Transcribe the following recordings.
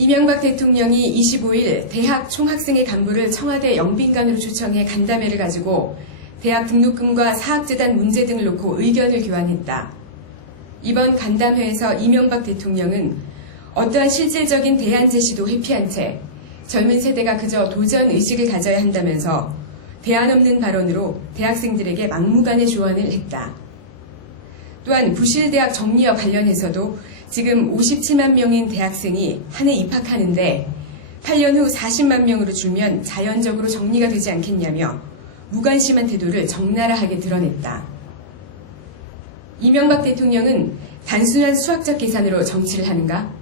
이명박 대통령이 25일 대학 총학생회 간부를 청와대 영빈관으로 초청해 간담회를 가지고 대학 등록금과 사학재단 문제 등을 놓고 의견을 교환했다. 이번 간담회에서 이명박 대통령은 어떠한 실질적인 대안 제시도 회피한 채 젊은 세대가 그저 도전 의식을 가져야 한다면서 대안 없는 발언으로 대학생들에게 막무가내 조언을 했다. 또한 부실대학 정리와 관련해서도 지금 57만 명인 대학생이 한 해 입학하는데 8년 후 40만 명으로 줄면 자연적으로 정리가 되지 않겠냐며 무관심한 태도를 적나라하게 드러냈다. 이명박 대통령은 단순한 수학적 계산으로 정치를 하는가?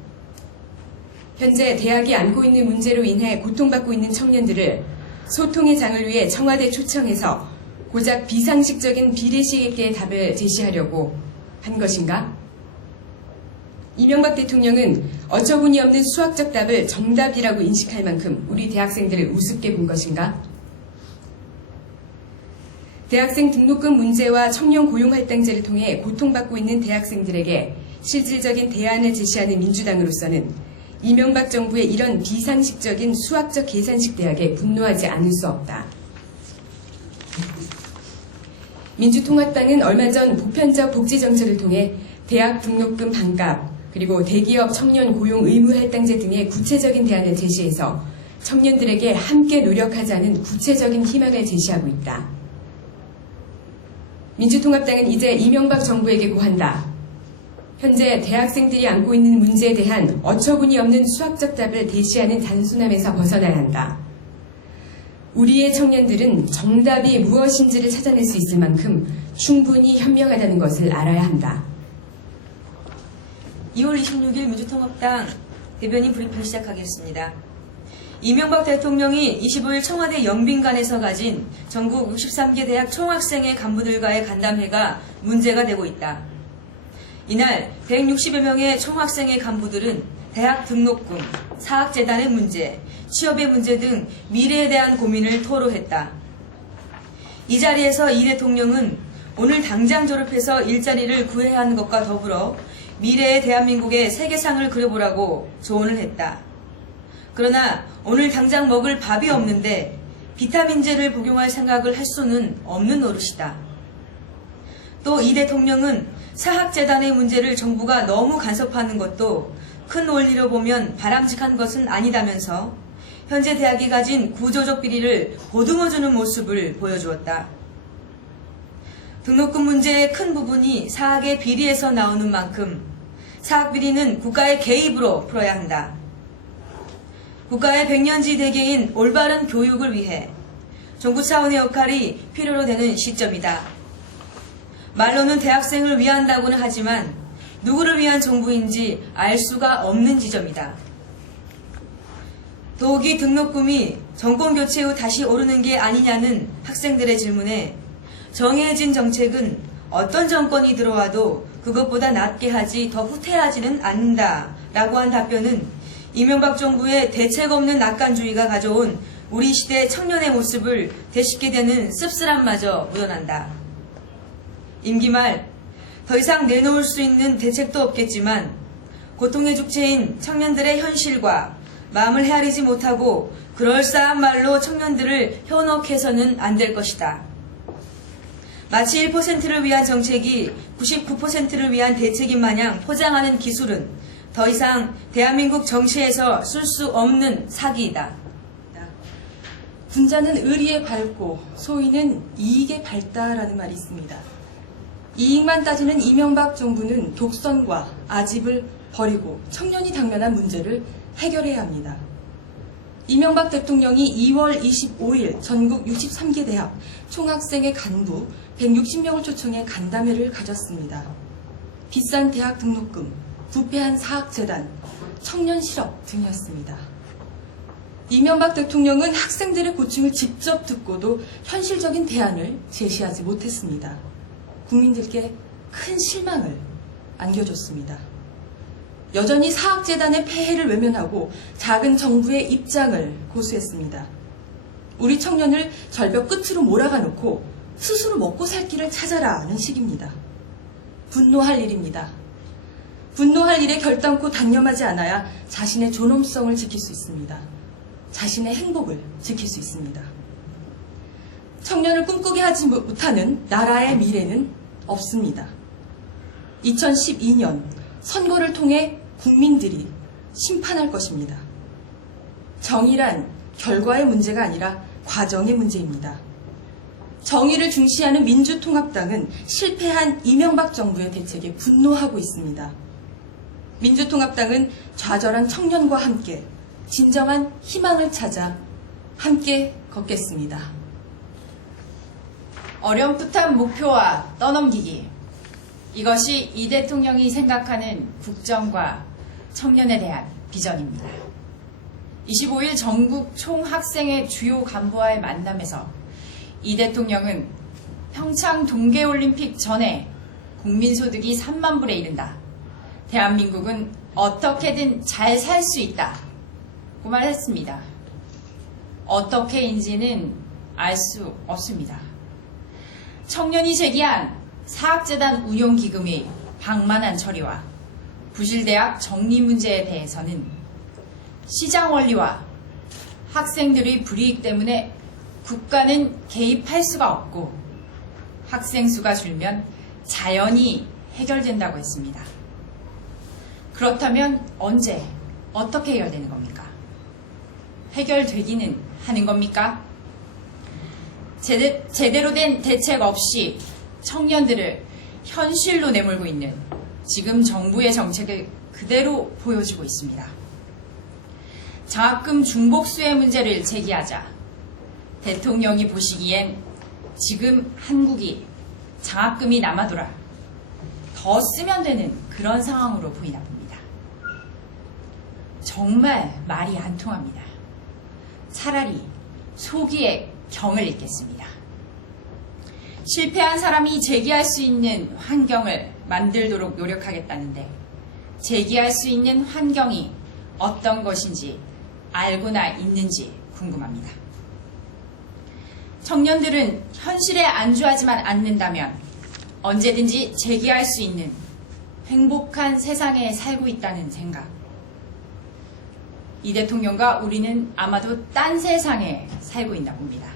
현재 대학이 안고 있는 문제로 인해 고통받고 있는 청년들을 소통의 장을 위해 청와대 초청해서 고작 비상식적인 비례식 있게 답을 제시하려고 한 것인가? 이명박 대통령은 어처구니 없는 수학적 답을 정답이라고 인식할 만큼 우리 대학생들을 우습게 본 것인가? 대학생 등록금 문제와 청년 고용할당제를 통해 고통받고 있는 대학생들에게 실질적인 대안을 제시하는 민주당으로서는 이명박 정부의 이런 비상식적인 수학적 계산식 대학에 분노하지 않을 수 없다. 민주통합당은 얼마 전 보편적 복지정책을 통해 대학 등록금 반값, 그리고 대기업 청년 고용 의무 할당제 등의 구체적인 대안을 제시해서 청년들에게 함께 노력하자는 구체적인 희망을 제시하고 있다. 민주통합당은 이제 이명박 정부에게 고한다. 현재 대학생들이 안고 있는 문제에 대한 어처구니 없는 수학적 답을 대시하는 단순함에서 벗어나야 한다. 우리의 청년들은 정답이 무엇인지를 찾아낼 수 있을 만큼 충분히 현명하다는 것을 알아야 한다. 2월 26일 민주통합당 대변인 브리핑 시작하겠습니다. 이명박 대통령이 25일 청와대 영빈관에서 가진 전국 63개 대학 총학생회 간부들과의 간담회가 문제가 되고 있다. 이날 160여 명의 총학생회 간부들은 대학 등록금, 사학재단의 문제, 취업의 문제 등 미래에 대한 고민을 토로했다. 이 자리에서 이 대통령은 오늘 당장 졸업해서 일자리를 구해야 하는 것과 더불어 미래의 대한민국의 세계상을 그려보라고 조언을 했다. 그러나 오늘 당장 먹을 밥이 없는데 비타민제를 복용할 생각을 할 수는 없는 노릇이다. 또 이 대통령은 사학재단의 문제를 정부가 너무 간섭하는 것도 큰 논리로 보면 바람직한 것은 아니다면서 현재 대학이 가진 구조적 비리를 보듬어주는 모습을 보여주었다. 등록금 문제의 큰 부분이 사학의 비리에서 나오는 만큼 사학 비리는 국가의 개입으로 풀어야 한다. 국가의 백년지 대계인 올바른 교육을 위해 정부 차원의 역할이 필요로 되는 시점이다. 말로는 대학생을 위한다고는 하지만 누구를 위한 정부인지 알 수가 없는 지점이다. 더욱이 등록금이 정권 교체 후 다시 오르는 게 아니냐는 학생들의 질문에 정해진 정책은 어떤 정권이 들어와도 그것보다 낮게 하지 더 후퇴하지는 않는다라고 한 답변은 이명박 정부의 대책 없는 낙관주의가 가져온 우리 시대 청년의 모습을 되씹게 되는 씁쓸함마저 묻어난다. 임기 말 더 이상 내놓을 수 있는 대책도 없겠지만 고통의 주체인 청년들의 현실과 마음을 헤아리지 못하고 그럴싸한 말로 청년들을 현혹해서는 안 될 것이다. 마치 1%를 위한 정책이 99%를 위한 대책인 마냥 포장하는 기술은 더 이상 대한민국 정치에서 쓸 수 없는 사기이다. 군자는 의리에 밝고 소인은 이익에 밝다라는 말이 있습니다. 이익만 따지는 이명박 정부는 독선과 아집을 버리고 청년이 당면한 문제를 해결해야 합니다. 이명박 대통령이 2월 25일 전국 63개 대학 총학생회 간부 160명을 초청해 간담회를 가졌습니다. 비싼 대학 등록금, 부패한 사학재단, 청년 실업 등이었습니다. 이명박 대통령은 학생들의 고충을 직접 듣고도 현실적인 대안을 제시하지 못했습니다. 국민들께 큰 실망을 안겨줬습니다. 여전히 사학재단의 폐해를 외면하고 작은 정부의 입장을 고수했습니다. 우리 청년을 절벽 끝으로 몰아가 놓고 스스로 먹고 살 길을 찾아라 하는 식입니다. 분노할 일입니다. 분노할 일에 결단코 단념하지 않아야 자신의 존엄성을 지킬 수 있습니다. 자신의 행복을 지킬 수 있습니다. 청년을 꿈꾸게 하지 못하는 나라의 미래는 없습니다. 2012년 선거를 통해 국민들이 심판할 것입니다. 정의란 결과의 문제가 아니라 과정의 문제입니다. 정의를 중시하는 민주통합당은 실패한 이명박 정부의 대책에 분노하고 있습니다. 민주통합당은 좌절한 청년과 함께 진정한 희망을 찾아 함께 걷겠습니다. 어렴풋한 목표와 떠넘기기. 이것이 이 대통령이 생각하는 국정과 청년에 대한 비전입니다. 25일 전국 총학생회 주요 간부와의 만남에서 이 대통령은 평창 동계올림픽 전에 국민소득이 3만 불에 이른다. 대한민국은 어떻게든 잘 살 수 있다. 고 말했습니다. 어떻게인지는 알 수 없습니다. 청년이 제기한 사학재단 운용기금의 방만한 처리와 부실대학 정리 문제에 대해서는 시장 원리와 학생들의 불이익 때문에 국가는 개입할 수가 없고 학생 수가 줄면 자연히 해결된다고 했습니다. 그렇다면 언제 어떻게 해결되는 겁니까? 해결되기는 하는 겁니까? 제대로 된 대책 없이 청년들을 현실로 내몰고 있는 지금 정부의 정책을 그대로 보여주고 있습니다. 장학금 중복수의 문제를 제기하자 대통령이 보시기엔 지금 한국이 장학금이 남아돌아 더 쓰면 되는 그런 상황으로 보이나 봅니다. 정말 말이 안 통합니다. 차라리 소기의 경을 읽겠습니다. 실패한 사람이 재기할 수 있는 환경을 만들도록 노력하겠다는데 재기할 수 있는 환경이 어떤 것인지 알고나 있는지 궁금합니다. 청년들은 현실에 안주하지만 않는다면 언제든지 재기할 수 있는 행복한 세상에 살고 있다는 생각. 이 대통령과 우리는 아마도 딴 세상에 살고 있나 봅니다.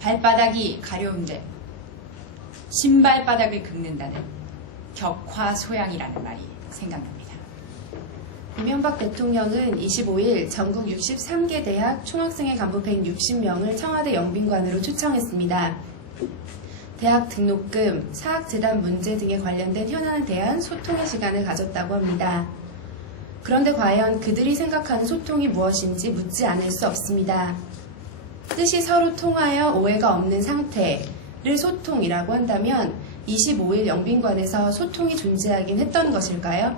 발바닥이 가려운데 신발바닥을 긁는다는 격화소양이라는 말이 생각납니다. 이명박 대통령은 25일 전국 63개 대학 총학생회 간부 160명을 청와대 영빈관으로 초청했습니다. 대학 등록금, 사학재단 문제 등에 관련된 현안에 대한 소통의 시간을 가졌다고 합니다. 그런데 과연 그들이 생각하는 소통이 무엇인지 묻지 않을 수 없습니다. 뜻이 서로 통하여 오해가 없는 상태를 소통이라고 한다면 25일 영빈관에서 소통이 존재하긴 했던 것일까요?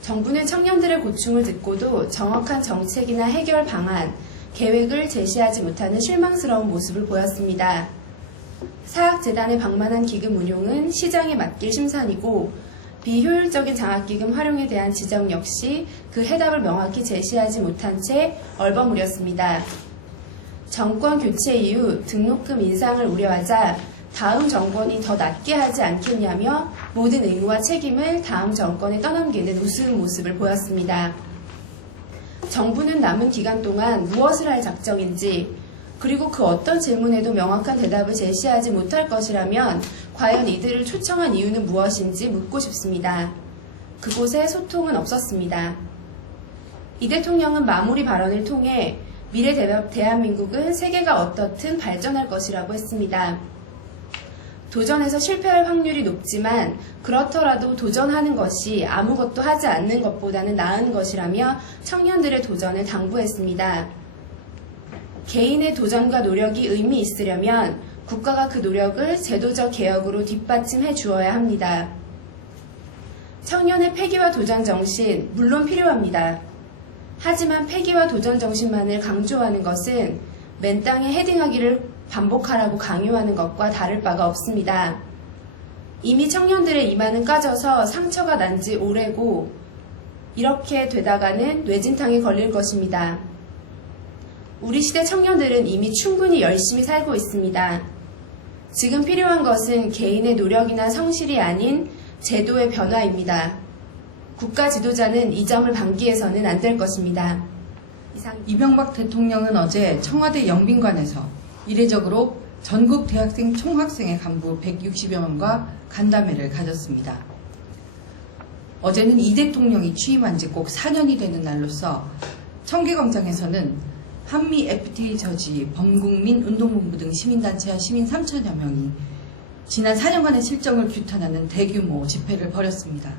정부는 청년들의 고충을 듣고도 정확한 정책이나 해결 방안, 계획을 제시하지 못하는 실망스러운 모습을 보였습니다. 사학재단의 방만한 기금 운용은 시장에 맡길 심산이고 비효율적인 장학기금 활용에 대한 지적 역시 그 해답을 명확히 제시하지 못한 채 얼버무렸습니다. 정권 교체 이후 등록금 인상을 우려하자 다음 정권이 더 낮게 하지 않겠냐며 모든 의무와 책임을 다음 정권에 떠넘기는 우스운 모습을 보였습니다. 정부는 남은 기간 동안 무엇을 할 작정인지 그리고 그 어떤 질문에도 명확한 대답을 제시하지 못할 것이라면 과연 이들을 초청한 이유는 무엇인지 묻고 싶습니다. 그곳에 소통은 없었습니다. 이 대통령은 마무리 발언을 통해 미래 대한민국은 세계가 어떻든 발전할 것이라고 했습니다. 도전에서 실패할 확률이 높지만 그렇더라도 도전하는 것이 아무것도 하지 않는 것보다는 나은 것이라며 청년들의 도전을 당부했습니다. 개인의 도전과 노력이 의미 있으려면 국가가 그 노력을 제도적 개혁으로 뒷받침해 주어야 합니다. 청년의 패기와 도전 정신 물론 필요합니다. 하지만 패기와 도전 정신만을 강조하는 것은 맨 땅에 헤딩하기를 반복하라고 강요하는 것과 다를 바가 없습니다. 이미 청년들의 이마는 까져서 상처가 난 지 오래고 이렇게 되다가는 뇌진탕에 걸릴 것입니다. 우리 시대 청년들은 이미 충분히 열심히 살고 있습니다. 지금 필요한 것은 개인의 노력이나 성실이 아닌 제도의 변화입니다. 국가 지도자는 이 점을 방기해서는 안 될 것입니다. 이상 이명박 대통령은 어제 청와대 영빈관에서 이례적으로 전국 대학생 총학생회 간부 160여 명과 간담회를 가졌습니다. 어제는 이 대통령이 취임한 지 꼭 4년이 되는 날로서 청계광장에서는 한미 FTA 저지 범국민 운동본부 등 시민단체와 시민 3천여 명이 지난 4년간의 실정을 규탄하는 대규모 집회를 벌였습니다.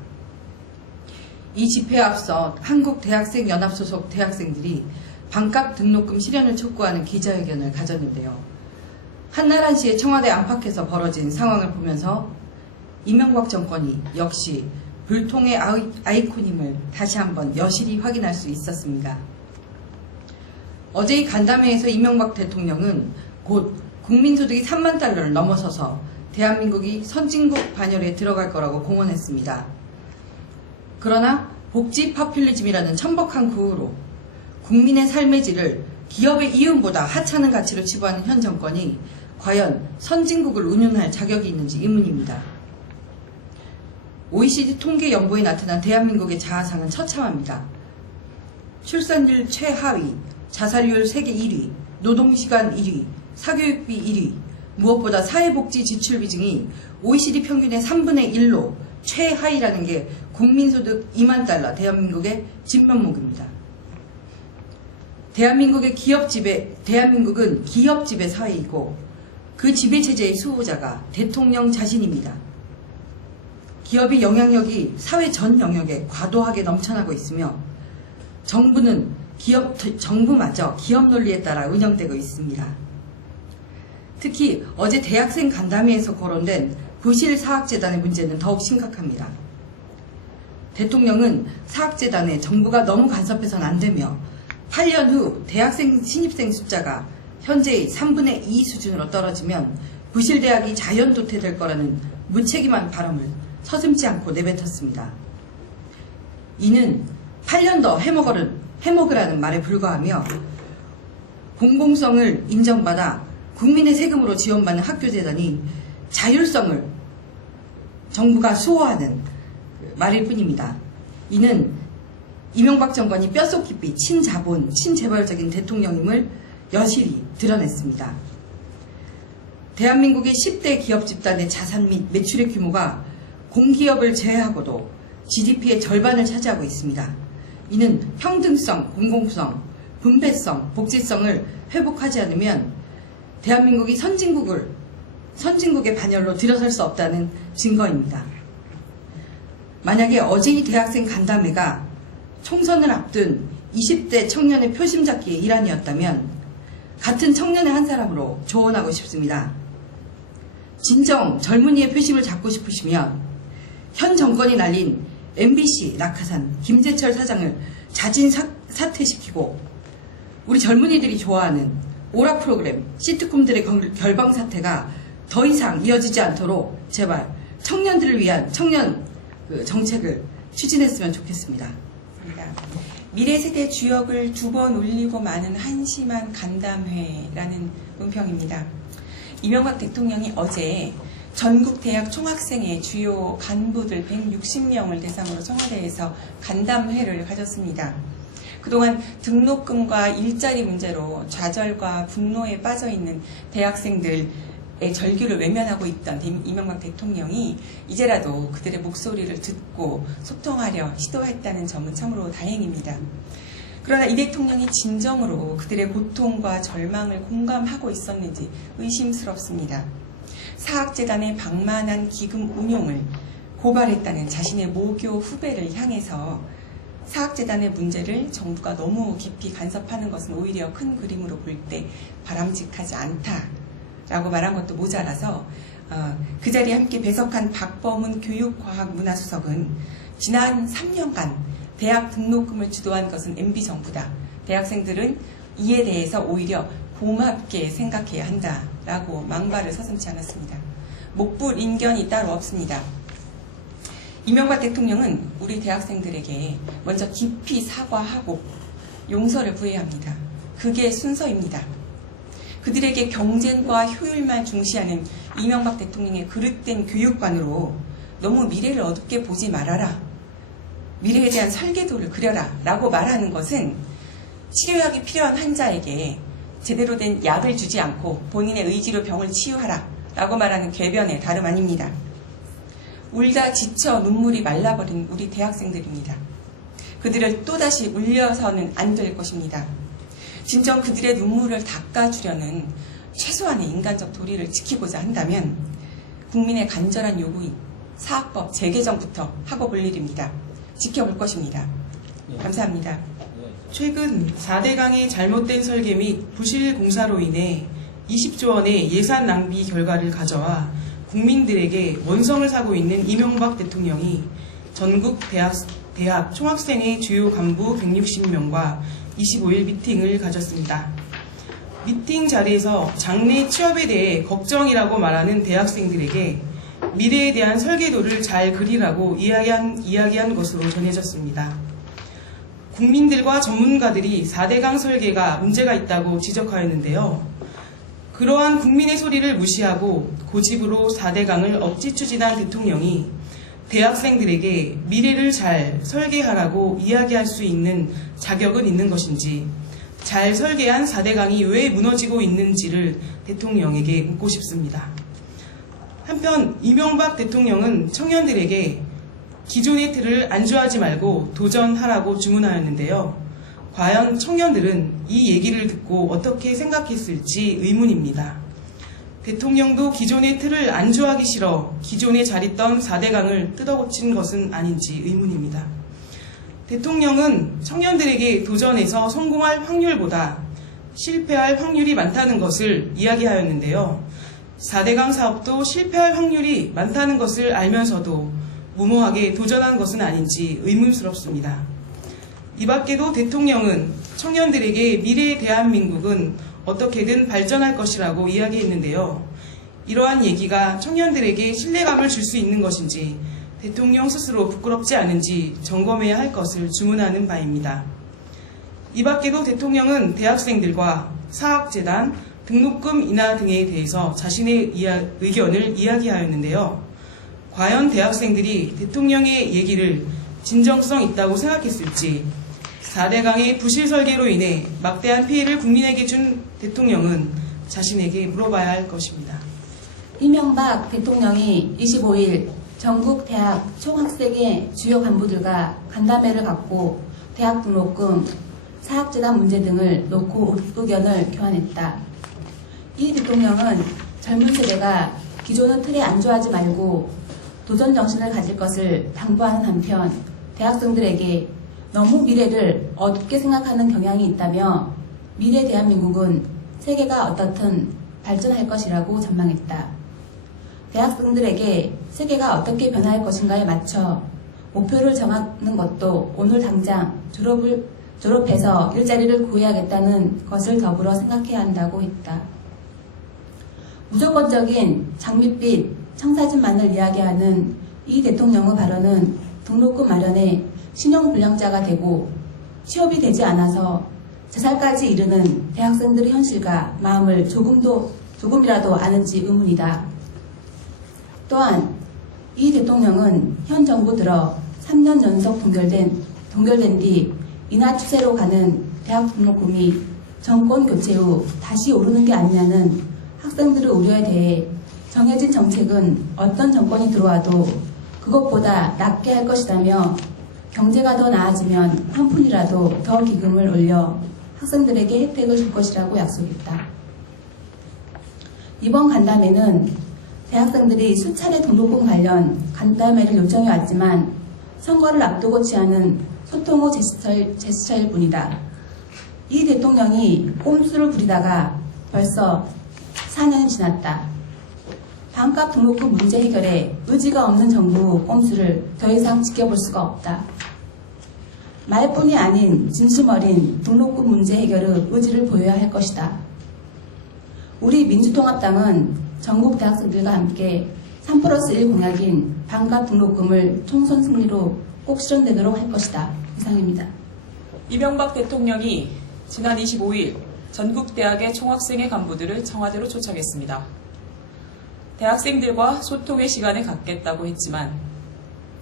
이 집회에 앞서 한국대학생연합 소속 대학생들이 반값 등록금 실현을 촉구하는 기자회견을 가졌는데요. 한나란 씨의 청와대 안팎에서 벌어진 상황을 보면서 이명박 정권이 역시 불통의 아이콘임을 다시 한번 여실히 확인할 수 있었습니다. 어제 이 간담회에서 이명박 대통령은 곧 국민소득이 3만 달러를 넘어서서 대한민국이 선진국 반열에 들어갈 거라고 공언했습니다. 그러나 복지 파퓰리즘이라는 천박한 구호로 국민의 삶의 질을 기업의 이윤보다 하찮은 가치로 치부하는 현 정권이 과연 선진국을 운운할 자격이 있는지 의문입니다. OECD 통계 연보에 나타난 대한민국의 자아상은 처참합니다. 출산율 최하위, 자살률 세계 1위, 노동시간 1위, 사교육비 1위, 무엇보다 사회복지 지출 비중이 OECD 평균의 3분의 1로 최하위라는 게 국민소득 2만 달러 대한민국의 진면목입니다. 대한민국은 기업 지배 사회이고 그 지배체제의 수호자가 대통령 자신입니다. 기업의 영향력이 사회 전 영역에 과도하게 넘쳐나고 있으며 정부마저 기업 논리에 따라 운영되고 있습니다. 특히 어제 대학생 간담회에서 거론된 부실 사학재단의 문제는 더욱 심각합니다. 대통령은 사학재단에 정부가 너무 간섭해서는 안 되며 8년 후 대학생 신입생 숫자가 현재의 3분의 2 수준으로 떨어지면 부실대학이 자연 도태될 거라는 무책임한 발언을 서슴지 않고 내뱉었습니다. 이는 8년 더 해먹으라는 말에 불과하며 공공성을 인정받아 국민의 세금으로 지원받는 학교재단이 자율성을 정부가 수호하는 말일 뿐입니다. 이는 이명박 정권이 뼛속 깊이 친자본, 친재벌적인 대통령임을 여실히 드러냈습니다. 대한민국의 10대 기업 집단의 자산 및 매출의 규모가 공기업을 제외하고도 GDP의 절반을 차지하고 있습니다. 이는 평등성, 공공성, 분배성, 복지성을 회복하지 않으면 대한민국이 선진국의 반열로 들어설 수 없다는 증거입니다. 만약에 어제 이 대학생 간담회가 총선을 앞둔 20대 청년의 표심 잡기의 일환이었다면 같은 청년의 한 사람으로 조언하고 싶습니다. 진정 젊은이의 표심을 잡고 싶으시면 현 정권이 날린 MBC 낙하산 김재철 사장을 자진 사퇴시키고 우리 젊은이들이 좋아하는 오락 프로그램 시트콤들의 결방 사태가 더 이상 이어지지 않도록 제발 청년들을 위한 청년 정책을 추진했으면 좋겠습니다. 미래세대 주역을 2번 울리고 마는 한심한 간담회라는 논평입니다. 이명박 대통령이 어제 전국 대학 총학생회 주요 간부들 160명을 대상으로 청와대에서 간담회를 가졌습니다. 그동안 등록금과 일자리 문제로 좌절과 분노에 빠져있는 대학생들의 절규를 외면하고 있던 이명박 대통령이 이제라도 그들의 목소리를 듣고 소통하려 시도했다는 점은 참으로 다행입니다. 그러나 이 대통령이 진정으로 그들의 고통과 절망을 공감하고 있었는지 의심스럽습니다. 사학재단의 방만한 기금 운용을 고발했다는 자신의 모교 후배를 향해서 사학재단의 문제를 정부가 너무 깊이 간섭하는 것은 오히려 큰 그림으로 볼 때 바람직하지 않다라고 말한 것도 모자라서 그 자리에 함께 배석한 박범은 교육과학문화수석은 지난 3년간 대학 등록금을 주도한 것은 MB정부다. 대학생들은 이에 대해서 오히려 고맙게 생각해야 한다라고 망발을 서슴지 않았습니다. 목불인견이 따로 없습니다. 이명박 대통령은 우리 대학생들에게 먼저 깊이 사과하고 용서를 구해야 합니다. 그게 순서입니다. 그들에게 경쟁과 효율만 중시하는 이명박 대통령의 그릇된 교육관으로 너무 미래를 어둡게 보지 말아라. 미래에 대한 설계도를 그려라. 라고 말하는 것은 치료약이 필요한 환자에게 제대로 된 약을 주지 않고 본인의 의지로 병을 치유하라. 라고 말하는 궤변의 다름 아닙니다. 울다 지쳐 눈물이 말라버린 우리 대학생들입니다. 그들을 또다시 울려서는 안 될 것입니다. 진정 그들의 눈물을 닦아주려는 최소한의 인간적 도리를 지키고자 한다면 국민의 간절한 요구인 사학법 재개정부터 하고 볼 일입니다. 지켜볼 것입니다. 감사합니다. 최근 4대강의 잘못된 설계 및 부실 공사로 인해 20조 원의 예산 낭비 결과를 가져와 국민들에게 원성을 사고 있는 이명박 대통령이 전국 대학 총학생회 주요 간부 160명과 25일 미팅을 가졌습니다. 미팅 자리에서 장래 취업에 대해 걱정이라고 말하는 대학생들에게 미래에 대한 설계도를 잘 그리라고 이야기한 것으로 전해졌습니다. 국민들과 전문가들이 4대강 설계가 문제가 있다고 지적하였는데요. 그러한 국민의 소리를 무시하고 고집으로 4대강을 억지 추진한 대통령이 대학생들에게 미래를 잘 설계하라고 이야기할 수 있는 자격은 있는 것인지, 잘 설계한 4대강이 왜 무너지고 있는지를 대통령에게 묻고 싶습니다. 한편 이명박 대통령은 청년들에게 기존의 틀을 안주하지 말고 도전하라고 주문하였는데요. 과연 청년들은 이 얘기를 듣고 어떻게 생각했을지 의문입니다. 대통령도 기존의 틀을 안주하기 싫어 기존에 잘 있던 4대강을 뜯어고친 것은 아닌지 의문입니다. 대통령은 청년들에게 도전해서 성공할 확률보다 실패할 확률이 많다는 것을 이야기하였는데요. 4대강 사업도 실패할 확률이 많다는 것을 알면서도 무모하게 도전한 것은 아닌지 의문스럽습니다. 이 밖에도 대통령은 청년들에게 미래의 대한민국은 어떻게든 발전할 것이라고 이야기했는데요. 이러한 얘기가 청년들에게 신뢰감을 줄 수 있는 것인지 대통령 스스로 부끄럽지 않은지 점검해야 할 것을 주문하는 바입니다. 이 밖에도 대통령은 대학생들과 사학재단, 등록금 인하 등에 대해서 자신의 의견을 이야기하였는데요. 과연 대학생들이 대통령의 얘기를 진정성 있다고 생각했을지, 4대강의 부실 설계로 인해 막대한 피해를 국민에게 준 대통령은 자신에게 물어봐야 할 것입니다. 이명박 대통령이 25일 전국 대학 총학생회 주요 간부들과 간담회를 갖고 대학 등록금, 사학재단 문제 등을 놓고 의견을 교환했다. 이 대통령은 젊은 세대가 기존의 틀에 안주하지 말고 도전 정신을 가질 것을 당부하는 한편 대학생들에게 너무 미래를 어둡게 생각하는 경향이 있다며 미래 대한민국은 세계가 어떻든 발전할 것이라고 전망했다. 대학생들에게 세계가 어떻게 변화할 것인가에 맞춰 목표를 정하는 것도 오늘 당장 졸업해서 일자리를 구해야겠다는 것을 더불어 생각해야 한다고 했다. 무조건적인 장밋빛 청사진만을 이야기하는 이 대통령의 발언은 등록금 마련에 신용불량자가 되고 취업이 되지 않아서 자살까지 이르는 대학생들의 현실과 마음을 조금이라도 아는지 의문이다. 또한 이 대통령은 현 정부 들어 3년 연속 동결된 뒤 인하 추세로 가는 대학 등록금이 정권 교체 후 다시 오르는 게 아니냐는 학생들의 우려에 대해 정해진 정책은 어떤 정권이 들어와도 그것보다 낮게 할 것이라며 경제가 더 나아지면 한 푼이라도 더 기금을 올려 학생들에게 혜택을 줄 것이라고 약속했다. 이번 간담회는 대학생들이 수차례 등록금 관련 간담회를 요청해 왔지만 선거를 앞두고 취하는 소통 후 제스처일 뿐이다. 이 대통령이 꼼수를 부리다가 벌써 4년이 지났다. 반값 등록금 문제 해결에 의지가 없는 정부 꼼수를 더 이상 지켜볼 수가 없다. 말뿐이 아닌 진심 어린 등록금 문제 해결의 의지를 보여야 할 것이다. 우리 민주통합당은 전국 대학생들과 함께 3+1 공약인 반값 등록금을 총선 승리로 꼭 실현되도록 할 것이다. 이상입니다. 이명박 대통령이 지난 25일 전국 대학의 총학생회 간부들을 청와대로 초청했습니다. 대학생들과 소통의 시간을 갖겠다고 했지만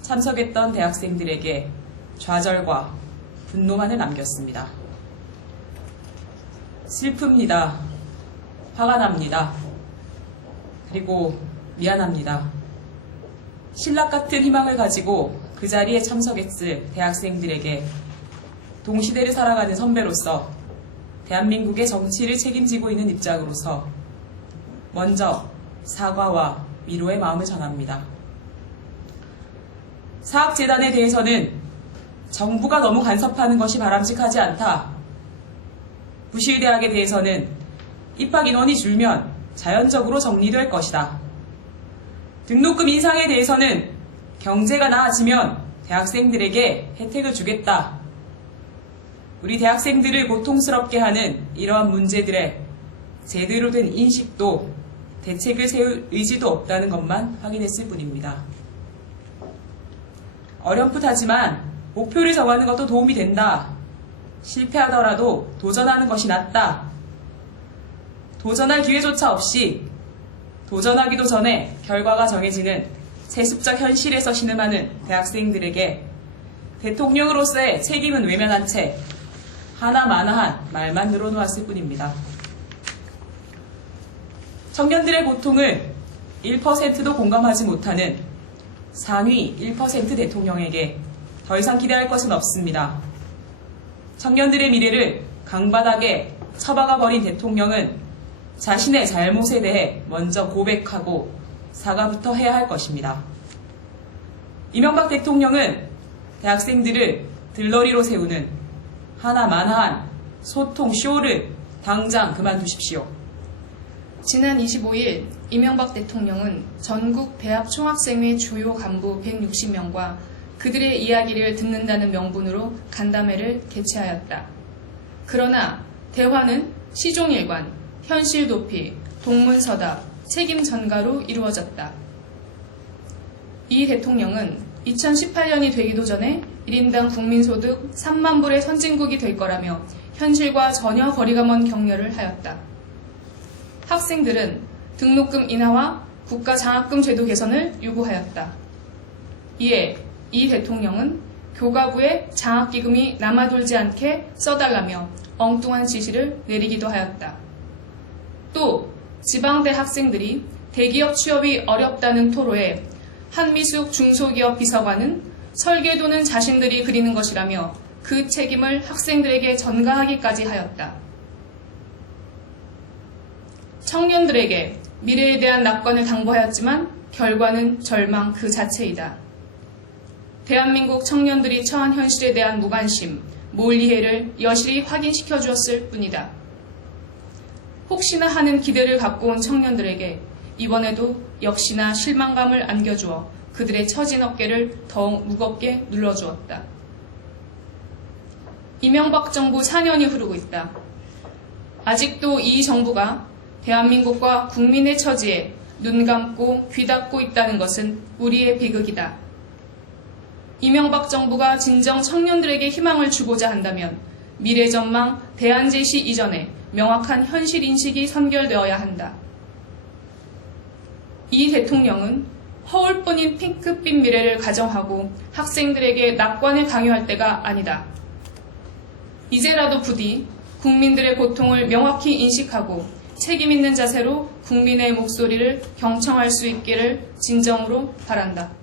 참석했던 대학생들에게 좌절과 분노만을 남겼습니다. 슬픕니다. 화가 납니다. 그리고 미안합니다. 신락 같은 희망을 가지고 그 자리에 참석했을 대학생들에게 동시대를 살아가는 선배로서 대한민국의 정치를 책임지고 있는 입장으로서 먼저 사과와 위로의 마음을 전합니다. 사학재단에 대해서는 정부가 너무 간섭하는 것이 바람직하지 않다. 부실대학에 대해서는 입학 인원이 줄면 자연적으로 정리될 것이다. 등록금 인상에 대해서는 경제가 나아지면 대학생들에게 혜택을 주겠다. 우리 대학생들을 고통스럽게 하는 이러한 문제들에 제대로 된 인식도 대책을 세울 의지도 없다는 것만 확인했을 뿐입니다. 어렴풋하지만 목표를 정하는 것도 도움이 된다. 실패하더라도 도전하는 것이 낫다. 도전할 기회조차 없이 도전하기도 전에 결과가 정해지는 세습적 현실에서 신음하는 대학생들에게 대통령으로서의 책임은 외면한 채 하나마나한 말만 늘어놓았을 뿐입니다. 청년들의 고통을 1%도 공감하지 못하는 상위 1% 대통령에게 더 이상 기대할 것은 없습니다. 청년들의 미래를 강바닥에 처박아 버린 대통령은 자신의 잘못에 대해 먼저 고백하고 사과부터 해야 할 것입니다. 이명박 대통령은 대학생들을 들러리로 세우는 하나마나한 소통 쇼를 당장 그만두십시오. 지난 25일 이명박 대통령은 전국 대학 총학생회 주요 간부 160명과 그들의 이야기를 듣는다는 명분으로 간담회를 개최하였다. 그러나 대화는 시종일관, 현실 도피, 동문서답, 책임 전가로 이루어졌다. 이 대통령은 2018년이 되기도 전에 1인당 국민소득 3만 불의 선진국이 될 거라며 현실과 전혀 거리가 먼 격려를 하였다. 학생들은 등록금 인하와 국가 장학금 제도 개선을 요구하였다. 이에 이 대통령은 교과부에 장학기금이 남아돌지 않게 써달라며 엉뚱한 지시를 내리기도 하였다. 또 지방대 학생들이 대기업 취업이 어렵다는 토로에 한미숙 중소기업 비서관은 설계도는 자신들이 그리는 것이라며 그 책임을 학생들에게 전가하기까지 하였다. 청년들에게 미래에 대한 낙관을 당부하였지만 결과는 절망 그 자체이다. 대한민국 청년들이 처한 현실에 대한 무관심, 몰이해를 여실히 확인시켜 주었을 뿐이다. 혹시나 하는 기대를 갖고 온 청년들에게 이번에도 역시나 실망감을 안겨주어 그들의 처진 어깨를 더욱 무겁게 눌러주었다. 이명박 정부 4년이 흐르고 있다. 아직도 이 정부가 대한민국과 국민의 처지에 눈 감고 귀 닫고 있다는 것은 우리의 비극이다. 이명박 정부가 진정 청년들에게 희망을 주고자 한다면 미래 전망 대안 제시 이전에 명확한 현실 인식이 선결되어야 한다. 이 대통령은 허울뿐인 핑크빛 미래를 가정하고 학생들에게 낙관을 강요할 때가 아니다. 이제라도 부디 국민들의 고통을 명확히 인식하고 책임 있는 자세로 국민의 목소리를 경청할 수 있기를 진정으로 바란다.